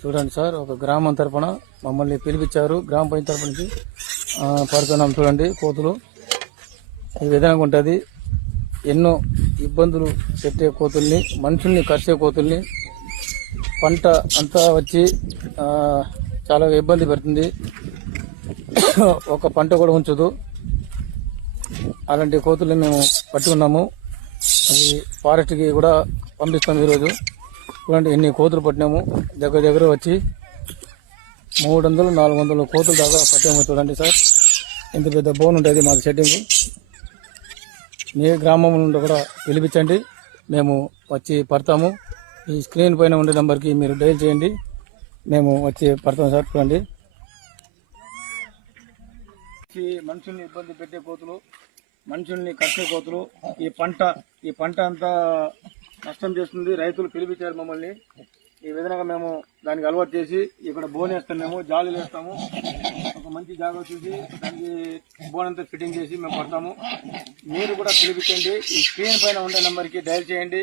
చూడండి సార్, ఒక గ్రామం తరపున మమ్మల్ని పిలిపించారు. గ్రామ పంచాయతీ తరపు నుంచి పడుతున్నాం. చూడండి కోతులు ఈ విధంగా ఉంటుంది. ఎన్నో ఇబ్బందులు పెట్టే కోతుల్ని, మనుషుల్ని కరిసే కోతుల్ని, పంట అంతా వచ్చి చాలా ఇబ్బంది పెడుతుంది. ఒక పంట కూడా ఉంచదు. అలాంటి కోతుల్ని మేము పట్టుకున్నాము. అది ఫారెస్ట్కి కూడా పంపిస్తాము ఈరోజు. చూడండి ఎన్ని కోతులు పట్టినాము. దగ్గర వచ్చి 300-400 కోతులు దాకా పట్టాము. చూడండి సార్, ఇంత పెద్ద బోన్ ఉంటుంది మాకు సెట్టింగ్. మీ గ్రామం నుండి కూడా పిలిపించండి, మేము వచ్చి పడతాము. ఈ స్క్రీన్ పైన ఉండే నెంబర్కి మీరు డైల్ చేయండి, మేము వచ్చి పడతాం సార్. చూడండి మనుషుల్ని ఇబ్బంది పెట్టే కోతులు, మనుషుల్ని కట్టే కోతులు, ఈ పంట అంతా నష్టం చేస్తుంది. రైతులు పిలిపించారు మమ్మల్ని. ఈ విధంగా మేము దానికి అలవాటు చేసి ఇక్కడ బోన్ వేస్తాం, మేము జాలీలు వేస్తాము. ఒక మంచి జాగా చూసి దానికి బోన్ అంతా ఫిట్టింగ్ చేసి మేము పడతాము. మీరు కూడా పిలిపించండి. ఈ స్క్రీన్ పైన ఉండే నెంబర్కి డైల్ చేయండి.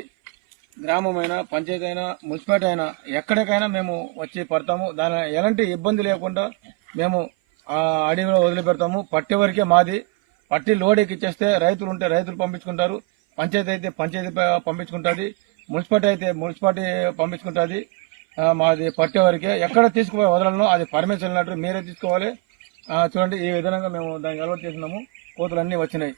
గ్రామమైనా, పంచాయతీ అయినా, మున్సిపాలిటీ అయినా, ఎక్కడికైనా మేము వచ్చి పడతాము. దాని ఎలాంటి ఇబ్బంది లేకుండా మేము ఆ అడవిలో వదిలిపెడతాము. పట్టే వరకే మాది. పట్టి లోడ్ ఎక్కిచ్చేస్తే రైతులు ఉంటే రైతులు పంపించుకుంటారు, పంచాయతీ అయితే పంచాయతీ పంపించుకుంటుంది, మున్సిపాలిటీ అయితే మున్సిపాలిటీ పంపించుకుంటుంది. మాది పట్టే వరకే. ఎక్కడ తీసుకుపోయి వదలను, అది పర్మిషన్ లెటర్ మీరే తీసుకోవాలి. చూడండి ఈ విధంగా మేము దానికి అలవాటు చేసినాము. కోతులు అన్నీ వచ్చినాయి.